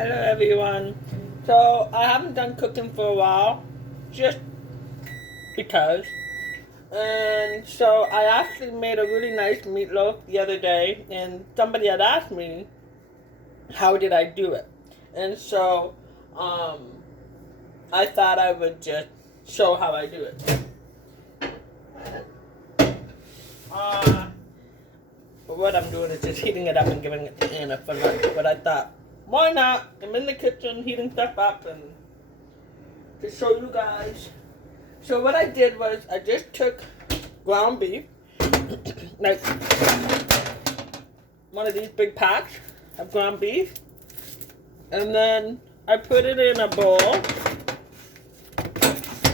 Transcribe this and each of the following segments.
Hello everyone. So I haven't done cooking for a while, just because. And so I actually made a really nice meatloaf the other day, and somebody had asked me how did I do it. And so I thought I would just show how I do it. What I'm doing is just heating it up and giving it to Anna for lunch. But I thought, why not? I'm in the kitchen heating stuff up and to show you guys. So what I did was I just took ground beef, like one of these big packs of ground beef, and then I put it in a bowl.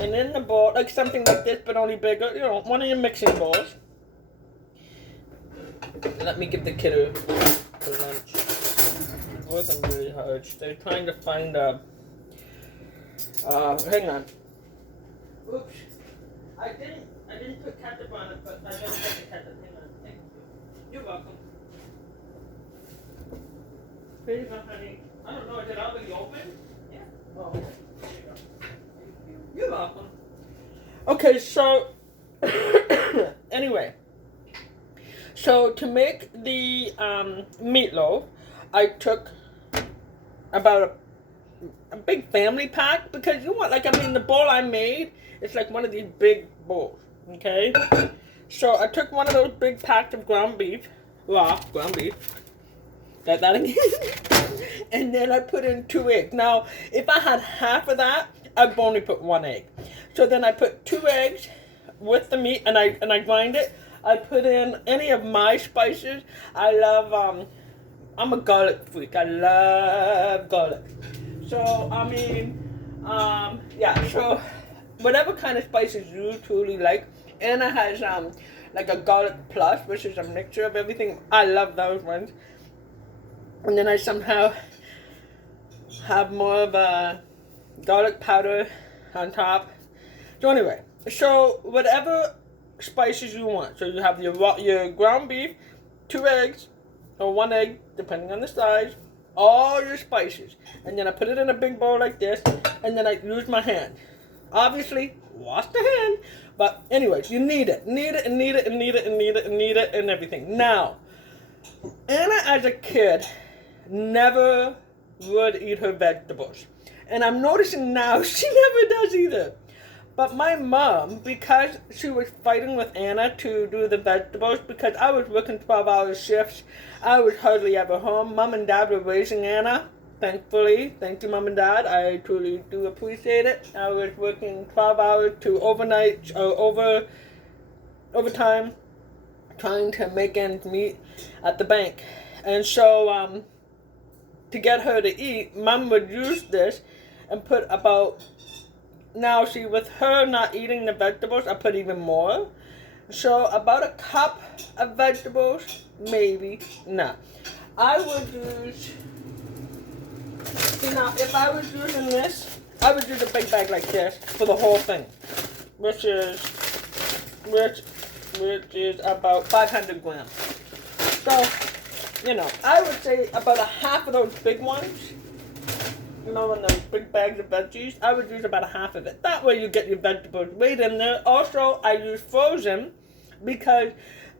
And in the bowl, like something like this, but only bigger, one of your mixing bowls. Let me give the kiddo for lunch. It's working really hard. They're trying to find a. Hang on. Oops. I didn't put ketchup on it, but I never put the ketchup. Hang on. Thank you. You're welcome. Here you go, honey. I don't know. Is it already open? Yeah. Oh. There you go. You're welcome. Okay, so anyway. So to make the meatloaf, I took about a big family pack, because the bowl I made, it's like one of these big bowls, okay? So I took one of those big packs of ground beef, raw ground beef, got that again, and then I put in 2 eggs. Now, if I had half of that, I'd only put 1 egg. So then I put 2 eggs with the meat, and I grind it. I put in any of my spices. I love, I'm a garlic freak. I love garlic. So, yeah, so whatever kind of spices you truly like. Anna has, like a garlic plus, which is a mixture of everything. I love those ones. And then I somehow have more of a garlic powder on top. So anyway, so whatever spices you want. So you have your ground beef, 2 eggs, or 1 egg, depending on the size, all your spices. And then I put it in a big bowl like this, and then I use my hand. Obviously, wash the hand, but anyways, you need it and everything. Now, Anna as a kid never would eat her vegetables. And I'm noticing now she never does either. But my mom, because she was fighting with Anna to do the vegetables, because I was working 12-hour shifts, I was hardly ever home. Mom and Dad were raising Anna, thankfully. Thank you, Mom and Dad. I truly do appreciate it. I was working 12 hours to overnight, or overtime, trying to make ends meet at the bank. And so, to get her to eat, Mom would use this and put about... Now, see, with her not eating the vegetables, I put even more. So, about a cup of vegetables, maybe. No. I would use... See, now, if I was using this, I would use a big bag like this for the whole thing. Which is about 500 grams. So, I would say about a half of those big ones, in those big bags of veggies, I would use about a half of it. That way you get your vegetables right in there. Also, I use frozen because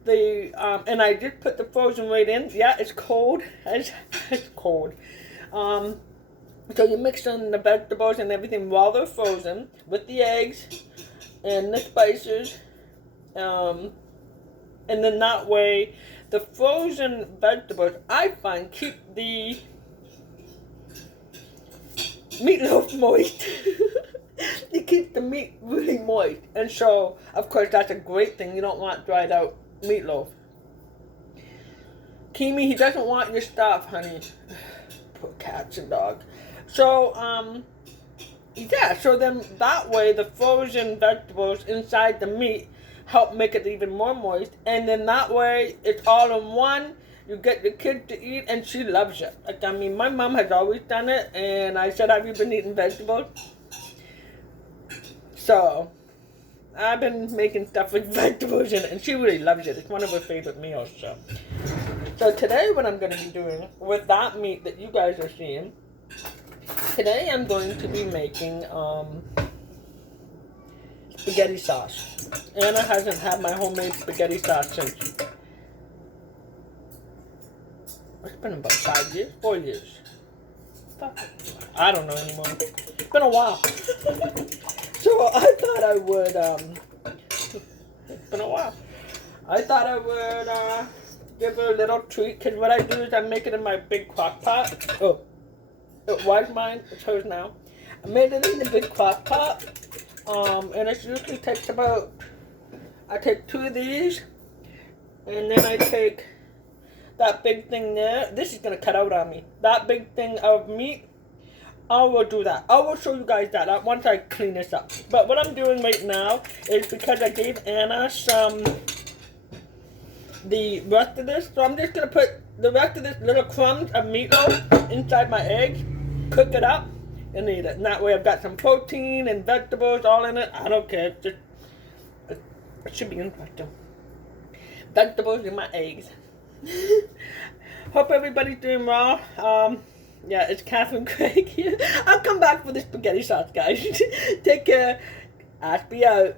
and I just put the frozen right in. Yeah, it's cold. It's cold. So you mix in the vegetables and everything while they're frozen with the eggs and the spices. And then that way, the frozen vegetables, I find, keep the meatloaf moist. It keeps the meat really moist. And so, of course, that's a great thing. You don't want dried out meatloaf. Kimi, he doesn't want your stuff, honey. Poor cats and dogs. So, yeah, so then that way the frozen vegetables inside the meat help make it even more moist. And then that way it's all in one. You get your kid to eat, and she loves it. My mom has always done it, and I said, have you been eating vegetables? So, I've been making stuff with vegetables in it, and she really loves it. It's one of her favorite meals, so. So today what I'm going to be doing with that meat that you guys are seeing, Today I'm going to be making spaghetti sauce. Anna hasn't had my homemade spaghetti sauce since. It's been about 5 years, 4 years. I don't know anymore. It's been a while. So I thought I would, it's been a while. I thought I would, give her a little treat, because what I do is I make it in my big crock pot. Oh, it was mine, it's hers now. I made it in the big crock pot, and it usually takes about, I take 2 of these, and then I take that big thing there. This is going to cut out on me. That big thing of meat, I will do that. I will show you guys that once I clean this up. But what I'm doing right now is because I gave Anna the rest of this, so I'm just going to put the rest of this little crumbs of meatloaf inside my eggs, cook it up, and eat it. And that way I've got some protein and vegetables all in it. I don't care. It should be interesting. Vegetables in my eggs. Hope everybody's doing well. Yeah, it's Catherine Craig here. I'll come back for the spaghetti sauce, guys. Take care. Ashby out.